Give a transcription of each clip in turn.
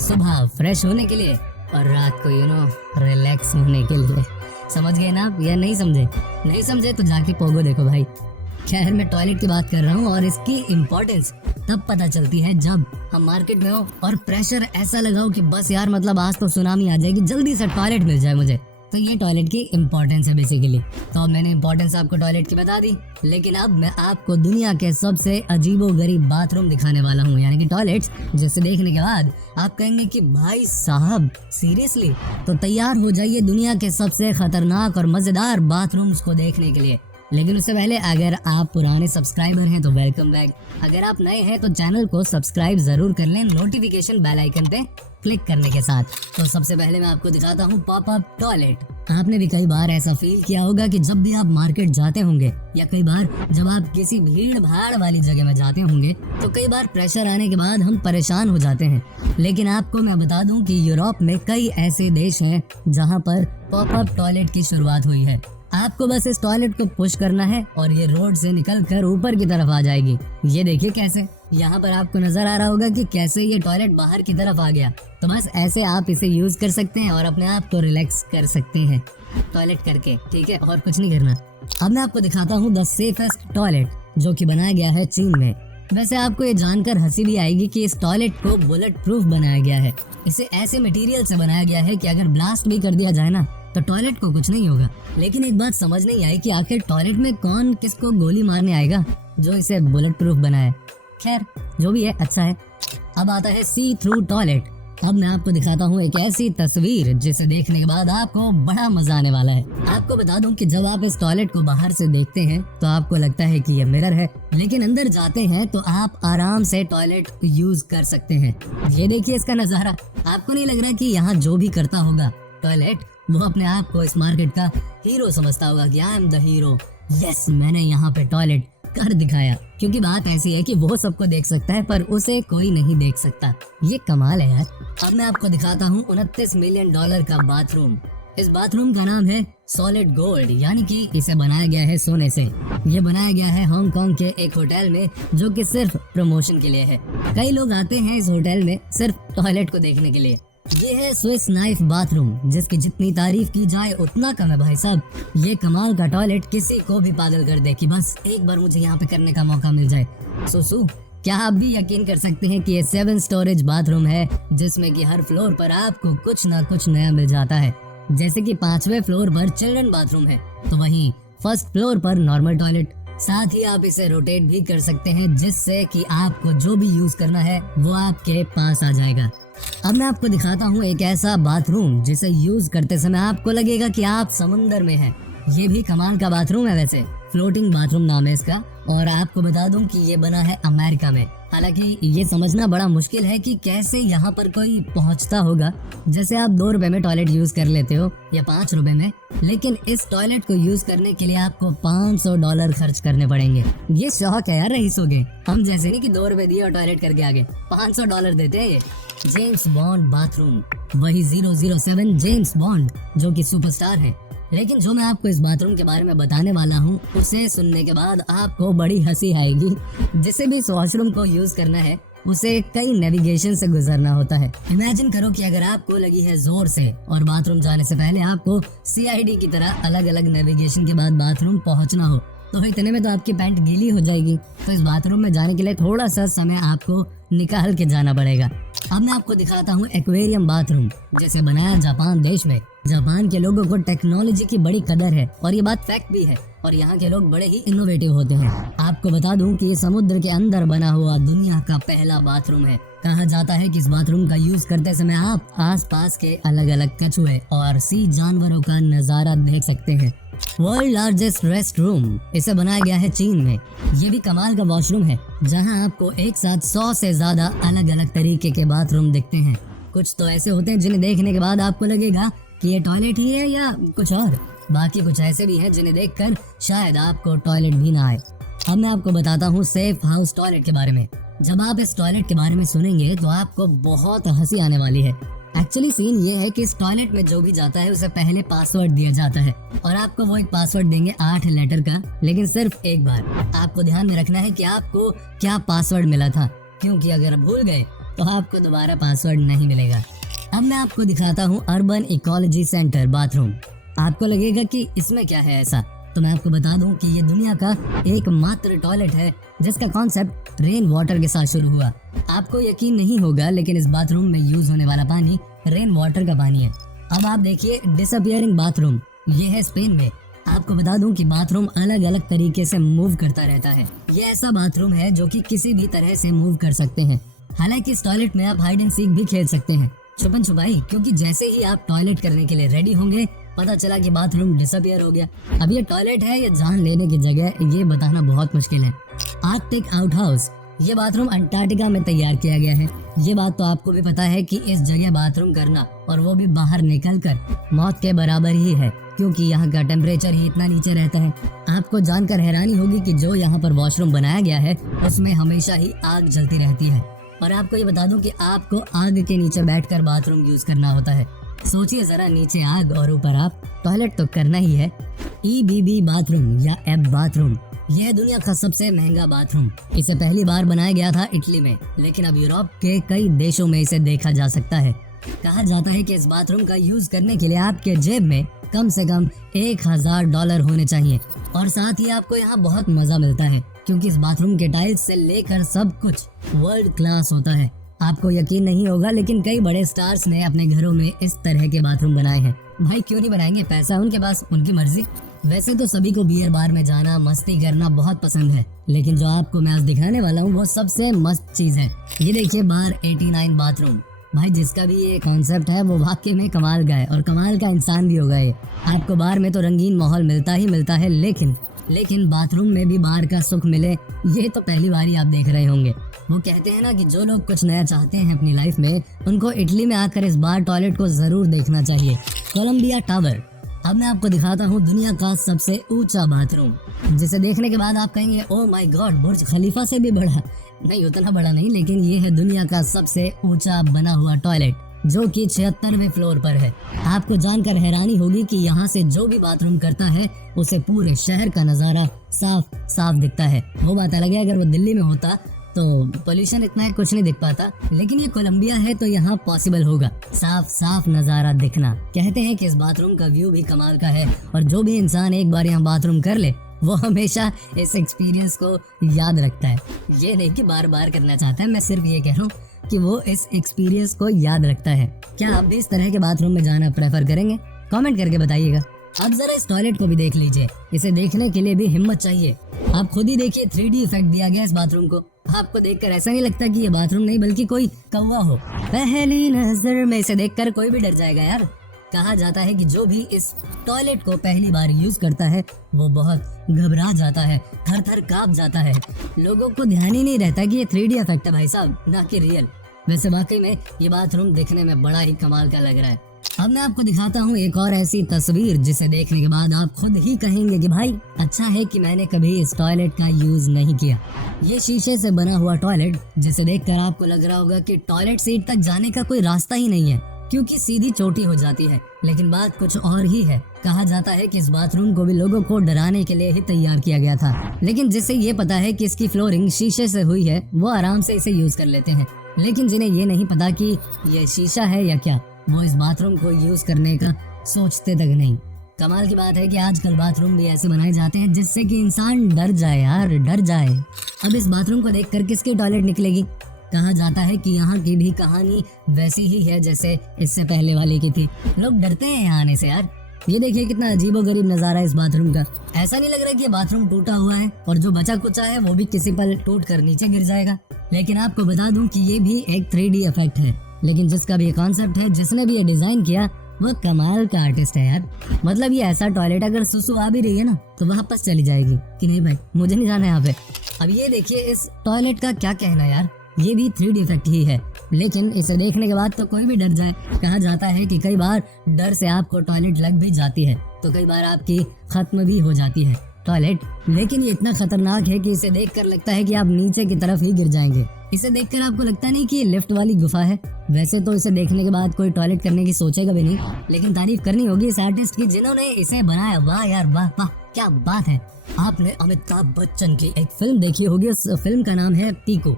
सुबह फ्रेश होने के लिए और रात को रिलैक्स होने के लिए। समझ गए ना आप या नहीं समझे? नहीं समझे तो जाके पोगो देखो भाई। खैर मैं टॉयलेट की बात कर रहा हूँ और इसकी इम्पोर्टेंस तब पता चलती है जब हम मार्केट में हो और प्रेशर ऐसा लगाओ कि बस यार मतलब आज तो सुनामी आ जाएगी, जल्दी से टॉयलेट मिल जाए मुझे। तो ये टॉयलेट की इम्पोर्टेंस है बेसिकली। तो अब मैंने इम्पोर्टेंस आपको टॉयलेट की बता दी, लेकिन अब मैं आपको दुनिया के सबसे अजीबोगरीब बाथरूम दिखाने वाला हूँ, यानी कि टॉयलेट्स, जिसे देखने के बाद आप कहेंगे कि भाई साहब सीरियसली। तो तैयार हो जाइए दुनिया के सबसे खतरनाक और मजेदार बाथरूम्स को देखने के लिए। लेकिन उससे पहले अगर आप पुराने सब्सक्राइबर हैं तो वेलकम बैक। अगर आप नए हैं तो चैनल को सब्सक्राइब जरूर कर लें नोटिफिकेशन बेल आइकन पे क्लिक करने के साथ। तो सबसे पहले मैं आपको दिखाता हूँ पॉपअप टॉयलेट। आपने भी कई बार ऐसा फील किया होगा कि जब भी आप मार्केट जाते होंगे या कई बार जब आप किसी भीड़ भाड़ वाली जगह में जाते होंगे तो कई बार प्रेशर आने के बाद हम परेशान हो जाते हैं। लेकिन आपको मैं बता दूं कि यूरोप में कई ऐसे देश हैं जहां पर पॉपअप टॉयलेट की शुरुआत हुई है। आपको बस इस टॉयलेट को पुश करना है और ये रोड से निकल कर ऊपर की तरफ आ जाएगी। ये देखिए कैसे, यहाँ पर आपको नजर आ रहा होगा कि कैसे ये टॉयलेट बाहर की तरफ आ गया। तो बस ऐसे आप इसे यूज कर सकते हैं और अपने आप को रिलैक्स कर सकते हैं टॉयलेट करके, ठीक है, और कुछ नहीं करना। अब मैं आपको दिखाता हूँ द सेफेस्ट टॉयलेट, जो कि बनाया गया है चीन में। वैसे आपको ये जानकर हंसी भी आएगी कि इस टॉयलेट को बुलेट प्रूफ बनाया गया है। इसे ऐसे मटेरियल से बनाया गया है कि अगर ब्लास्ट भी कर दिया जाए ना तो टॉयलेट को कुछ नहीं होगा। लेकिन एक बात समझ नहीं आई कि आखिर टॉयलेट में कौन किसको गोली मारने आएगा जो इसे बुलेट प्रूफ बनाया। खैर जो भी है अच्छा है। अब आता है सी थ्रू टॉयलेट। अब मैं आपको दिखाता हूँ एक ऐसी तस्वीर जिसे देखने के बाद आपको बड़ा मजा आने वाला है। आपको बता दूं कि जब आप इस टॉयलेट को बाहर से देखते हैं तो आपको लगता है कि ये मिरर है, लेकिन अंदर जाते हैं तो आप आराम से टॉयलेट यूज कर सकते हैं। ये देखिए इसका नजारा। आपको नहीं लग रहा कि यहाँ जो भी करता होगा टॉयलेट वो अपने आप को इस मार्केट का हीरो समझता होगा कि I am the hero, yes मैंने यहाँ पे टॉयलेट कर दिखाया। क्योंकि बात ऐसी है कि वो सबको देख सकता है पर उसे कोई नहीं देख सकता। ये कमाल है यार। अब मैं आपको दिखाता हूँ $29 मिलियन का बाथरूम। इस बाथरूम का नाम है सॉलिड गोल्ड, यानी कि इसे बनाया गया है सोने से। ये बनाया गया है हांगकांग के एक होटल में जो कि सिर्फ प्रमोशन के लिए है। कई लोग आते हैं इस होटल में सिर्फ टॉयलेट को देखने के लिए। ये है स्विस नाइफ बाथरूम, जिसकी जितनी तारीफ की जाए उतना कम है भाई साहब। ये कमाल का टॉयलेट किसी को भी पागल कर दे कि बस एक बार मुझे यहाँ पे करने का मौका मिल जाए। सुसु, क्या आप भी यकीन कर सकते हैं कि ये 7 स्टोरेज बाथरूम है, जिसमें कि हर फ्लोर पर आपको कुछ ना कुछ नया मिल जाता है। जैसे कि 5वें फ्लोर पर चिल्ड्रन बाथरूम है, तो वहीं फर्स्ट फ्लोर पर नॉर्मल टॉयलेट। साथ ही आप इसे रोटेट भी कर सकते हैं, जिससे कि आपको जो भी यूज करना है वो आपके पास आ जाएगा। अब मैं आपको दिखाता हूँ एक ऐसा बाथरूम जिसे यूज करते समय आपको लगेगा कि आप समुंदर में हैं। ये भी कमाल का बाथरूम है वैसे, फ्लोटिंग बाथरूम नाम है इसका। और आपको बता दूं कि ये बना है अमेरिका में। हालांकि ये समझना बड़ा मुश्किल है कि कैसे यहाँ पर कोई पहुँचता होगा। जैसे आप 2 रुपए में टॉयलेट यूज कर लेते हो या 5 रुपए में, लेकिन इस टॉयलेट को यूज करने के लिए आपको $500 खर्च करने पड़ेंगे। ये शौक है यार रईसों के। हम जैसे नहीं कि 2 रुपए दिए और टॉयलेट करके आगे, $500 देते हैं। ये जेम्स बॉन्ड बाथरूम, वही 007 जेम्स बॉन्ड जो कि सुपरस्टार है। लेकिन जो मैं आपको इस बाथरूम के बारे में बताने वाला हूँ उसे सुनने के बाद आपको बड़ी हंसी आएगी। जिसे भी इस वॉशरूम को यूज करना है उसे कई नेविगेशन से गुजरना होता है। इमेजिन करो कि अगर आपको लगी है जोर से और बाथरूम जाने से पहले आपको CID की तरह अलग अलग नेविगेशन के बाद बाथरूम पहुँचना हो, तो इतने में तो आपकी पैंट गीली हो जाएगी। तो इस बाथरूम में जाने के लिए थोड़ा सा समय आपको निकाल के जाना पड़ेगा। अब मैं आपको दिखाता हूँ एक्वेरियम बाथरूम, जिसे बनाया जापान देश में। जापान के लोगों को टेक्नोलॉजी की बड़ी कदर है और ये बात फैक्ट भी है, और यहाँ के लोग बड़े ही इनोवेटिव होते हैं। आपको बता दूं कि ये समुद्र के अंदर बना हुआ दुनिया का पहला बाथरूम है। कहा जाता है कि इस बाथरूम का यूज करते समय आप आसपास के अलग अलग कछुए और सी जानवरों का नजारा देख सकते हैं। वर्ल्ड लार्जेस्ट रेस्ट रूम, इसे बनाया गया है चीन में। ये भी कमाल का वॉशरूम है, जहां आपको एक साथ 100 से ज्यादा अलग अलग तरीके के बाथरूम दिखते हैं। कुछ तो ऐसे होते हैं जिन्हें देखने के बाद आपको लगेगा कि ये टॉयलेट ही है या कुछ और। बाकी कुछ ऐसे भी हैं जिन्हें देखकर शायद आपको टॉयलेट भी ना आए। अब मैं आपको बताता हूँ सेफ हाउस टॉयलेट के बारे में। जब आप इस टॉयलेट के बारे में सुनेंगे तो आपको बहुत हंसी आने वाली है। एक्चुअली सीन ये है कि इस टॉयलेट में जो भी जाता है उसे पहले पासवर्ड दिया जाता है और आपको वो एक पासवर्ड देंगे 8 लेटर का, लेकिन सिर्फ एक बार। आपको ध्यान में रखना है कि आपको क्या पासवर्ड मिला था, क्योंकि अगर भूल गए तो आपको दोबारा पासवर्ड नहीं मिलेगा। अब मैं आपको दिखाता हूँ अर्बन इकोलॉजी सेंटर बाथरूम। आपको लगेगा कि इसमें क्या है ऐसा, तो मैं आपको बता दूं कि ये दुनिया का एकमात्र टॉयलेट है जिसका कॉन्सेप्ट रेन वाटर के साथ शुरू हुआ। आपको यकीन नहीं होगा लेकिन इस बाथरूम में यूज होने वाला पानी रेन वाटर का पानी है। अब आप देखिए डिसअपियरिंग बाथरूम, ये है स्पेन में। आपको बता दूं कि बाथरूम अलग अलग तरीके से मूव करता रहता है। ये ऐसा बाथरूम है जो कि किसी भी तरह से मूव कर सकते हैं। हालांकि इस टॉयलेट में आप हाइड एंड सीक भी खेल सकते हैं, छुपन छुपाई, क्योंकि जैसे ही आप टॉयलेट करने के लिए रेडी होंगे पता चला कि बाथरूम डिसअपियर हो गया। अब ये टॉयलेट है या जान लेने की जगह, ये बताना बहुत मुश्किल है। आर्कटिक आउट हाउस, ये बाथरूम अंटार्कटिका में तैयार किया गया है। ये बात तो आपको भी पता है कि इस जगह बाथरूम करना, और वो भी बाहर निकलकर, मौत के बराबर ही है, क्योंकि यहाँ का टेम्परेचर ही इतना नीचे रहता है। आपको जानकर हैरानी होगी कि जो यहाँ पर वॉशरूम बनाया गया है उसमें हमेशा ही आग जलती रहती है। और आपको ये बता दूं कि आपको आग के नीचे बैठकर बाथरूम यूज करना होता है। सोचिए जरा, नीचे आग और ऊपर आप, टॉयलेट तो करना ही है। EBB बाथरूम या एब बाथरूम, यह है दुनिया का सबसे महंगा बाथरूम। इसे पहली बार बनाया गया था इटली में, लेकिन अब यूरोप के कई देशों में इसे देखा जा सकता है। कहा जाता है कि इस बाथरूम का यूज करने के लिए आपके जेब में कम से कम $1000 होने चाहिए, और साथ ही आपको यहाँ बहुत मजा मिलता है क्योंकि इस बाथरूम के टाइल्स से लेकर सब कुछ वर्ल्ड क्लास होता है। आपको यकीन नहीं होगा लेकिन कई बड़े स्टार्स ने अपने घरों में इस तरह के बाथरूम बनाए हैं। भाई क्यों नहीं बनाएंगे, पैसा है उनके पास, उनकी मर्जी। वैसे तो सभी को बियर बार में जाना, मस्ती करना बहुत पसंद है, लेकिन जो आपको मैं आज दिखाने वाला हूँ वो सबसे मस्त चीज है। ये देखिए बार 89 बाथरूम। भाई जिसका भी ये कॉन्सेप्ट है वो वाकई में कमाल का है, और कमाल का इंसान भी होगा ये। आपको बार में तो रंगीन माहौल मिलता ही मिलता है, लेकिन बाथरूम में भी बार का सुख मिले, ये तो पहली बार ही आप देख रहे होंगे। वो कहते हैं ना कि जो लोग कुछ नया चाहते हैं अपनी लाइफ में, उनको इटली में आकर इस बार टॉयलेट को जरूर देखना चाहिए। Columbia tower. अब मैं आपको दिखाता हूँ दुनिया का सबसे ऊंचा बाथरूम, जिसे देखने के बाद आप कहेंगे ओ माय गॉड, बुर्ज खलीफा से भी बड़ा। नहीं, उतना बड़ा नहीं, लेकिन ये है दुनिया का सबसे ऊंचा बना हुआ टॉयलेट, जो कि 76वें फ्लोर पर है। आपको जानकर हैरानी होगी कि यहाँ से जो भी बाथरूम करता है उसे पूरे शहर का नजारा साफ साफ दिखता है। वो बात अलग है, अगर वो दिल्ली में होता तो पोल्यूशन इतना है, कुछ नहीं दिख पाता, लेकिन ये कोलंबिया है तो यहाँ पॉसिबल होगा साफ साफ नजारा दिखना। कहते हैं कि इस बाथरूम का व्यू भी कमाल का है, और जो भी इंसान एक बार यहाँ बाथरूम कर ले वो हमेशा इस एक्सपीरियंस को याद रखता है। ये नहीं कि बार बार करना चाहता है, मैं सिर्फ ये कह रहा हूँ कि वो इस एक्सपीरियंस को याद रखता है। क्या आप भी इस तरह के बाथरूम में जाना प्रेफर करेंगे? कमेंट करके बताइएगा। अब जरा इस टॉयलेट को भी देख लीजिए, इसे देखने के लिए भी हिम्मत चाहिए। आप खुद ही देखिए, 3D इफेक्ट दिया गया इस बाथरूम को। आपको देखकर ऐसा नहीं लगता कि ये बाथरूम नहीं बल्कि कोई कौवा हो। पहली नजर में इसे देखकर कोई भी डर जाएगा यार। कहा जाता है कि जो भी इस टॉयलेट को पहली बार यूज करता है वो बहुत घबरा जाता है, थर थर कांप जाता है। लोगों को ध्यान ही नहीं रहता कि ये 3D इफेक्ट है भाई साहब, ना कि रियल। वैसे वाकई में ये बाथरूम देखने में बड़ा ही कमाल का लग रहा है। अब मैं आपको दिखाता हूँ एक और ऐसी तस्वीर जिसे देखने के बाद आप खुद ही कहेंगे कि भाई अच्छा है कि मैंने कभी इस टॉयलेट का यूज नहीं किया। ये शीशे से बना हुआ टॉयलेट, जिसे देखकर आपको लग रहा होगा कि टॉयलेट सीट तक जाने का कोई रास्ता ही नहीं है, क्योंकि सीधी चोटी हो जाती है। लेकिन बात कुछ और ही है। कहा जाता है कि इस बाथरूम को भी लोगों को डराने के लिए ही तैयार किया गया था, लेकिन जिसे ये पता है कि इसकी फ्लोरिंग शीशे से हुई है वो आराम से इसे यूज कर लेते हैं। लेकिन जिन्हें ये नहीं पता कि ये शीशा है या क्या, वो इस बाथरूम को यूज करने का सोचते तक नहीं। कमाल की बात है कि आजकल बाथरूम भी ऐसे बनाए जाते हैं जिससे कि इंसान डर जाए यार, डर जाए। अब इस बाथरूम को देखकर किसकी टॉयलेट निकलेगी? कहा जाता है कि यहाँ की भी कहानी वैसी ही है जैसे इससे पहले वाली की थी। लोग डरते हैं यहाँ आने से यार। ये देखिए कितना अजीबोगरीब नजारा है इस बाथरूम का। ऐसा नहीं लग रहा कि ये बाथरूम टूटा हुआ है और जो बचा कुचा है वो भी किसी पल टूट कर नीचे गिर जाएगा। लेकिन आपको बता दूं कि ये भी एक 3D इफेक्ट है, लेकिन जिसका भी कॉन्सेप्ट है, जिसने भी ये डिजाइन किया, वो कमाल का आर्टिस्ट है यार। मतलब ये ऐसा टॉयलेट अगर सुसु आ भी रही है ना तो वापस चली जाएगी कि नहीं भाई मुझे नहीं जाना यहाँ पे। अब ये देखिए इस टॉयलेट का क्या कहना यार, ये भी 3D इफेक्ट ही है, लेकिन इसे देखने के बाद तो कोई भी डर जाए। कहा जाता है कि कई बार डर से आपको टॉयलेट लग भी जाती है तो कई बार आपकी खत्म भी हो जाती है टॉयलेट। लेकिन ये इतना खतरनाक है कि इसे देखकर लगता है कि आप नीचे की तरफ ही गिर जाएंगे। इसे देखकर आपको लगता नहीं कि ये लिफ्ट वाली गुफा है। वैसे तो इसे देखने के बाद कोई टॉयलेट करने की सोचेगा भी नहीं, लेकिन तारीफ करनी होगी इस आर्टिस्ट की जिन्होंने इसे बनाया। वाह यार वाह वाह, क्या बात है। आपने अमिताभ बच्चन की एक फिल्म देखी होगी, उस फिल्म का नाम है पीकू।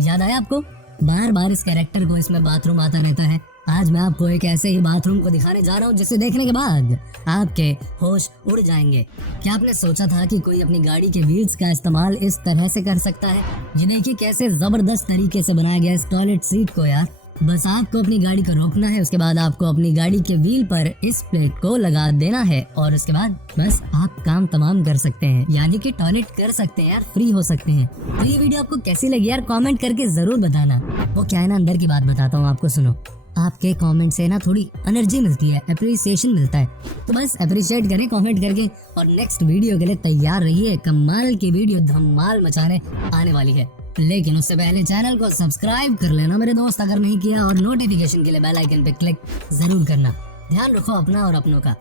याद आया आपको? बार बार इस कैरेक्टर को इसमें बाथरूम आता रहता है। आज मैं आपको एक ऐसे ही बाथरूम को दिखाने जा रहा हूँ जिसे देखने के बाद आपके होश उड़ जाएंगे। क्या आपने सोचा था कि कोई अपनी गाड़ी के व्हील्स का इस्तेमाल इस तरह से कर सकता है? ये देखिए कैसे जबरदस्त तरीके से बनाया गया इस टॉयलेट सीट को यार। बस आपको अपनी गाड़ी को रोकना है, उसके बाद आपको अपनी गाड़ी के व्हील पर इस प्लेट को लगा देना है और उसके बाद बस आप काम तमाम कर सकते हैं, यानी कि टॉयलेट कर सकते हैं यार, फ्री हो सकते हैं। तो ये वीडियो आपको कैसी लगी यार, कमेंट करके जरूर बताना। वो क्या है ना, अंदर की बात बताता हूँ आपको, सुनो। आपके कमेंट से ना थोड़ी एनर्जी मिलती है, अप्रिसिएशन मिलता है, तो बस अप्रिशिएट करें कमेंट करके। और नेक्स्ट वीडियो के लिए तैयार रहिए, कमाल की वीडियो धमाल मचाने आने वाली है। लेकिन उससे पहले चैनल को सब्सक्राइब कर लेना मेरे दोस्त अगर नहीं किया, और नोटिफिकेशन के लिए बेल आइकन पे क्लिक जरूर करना। ध्यान रखो अपना और अपनों का।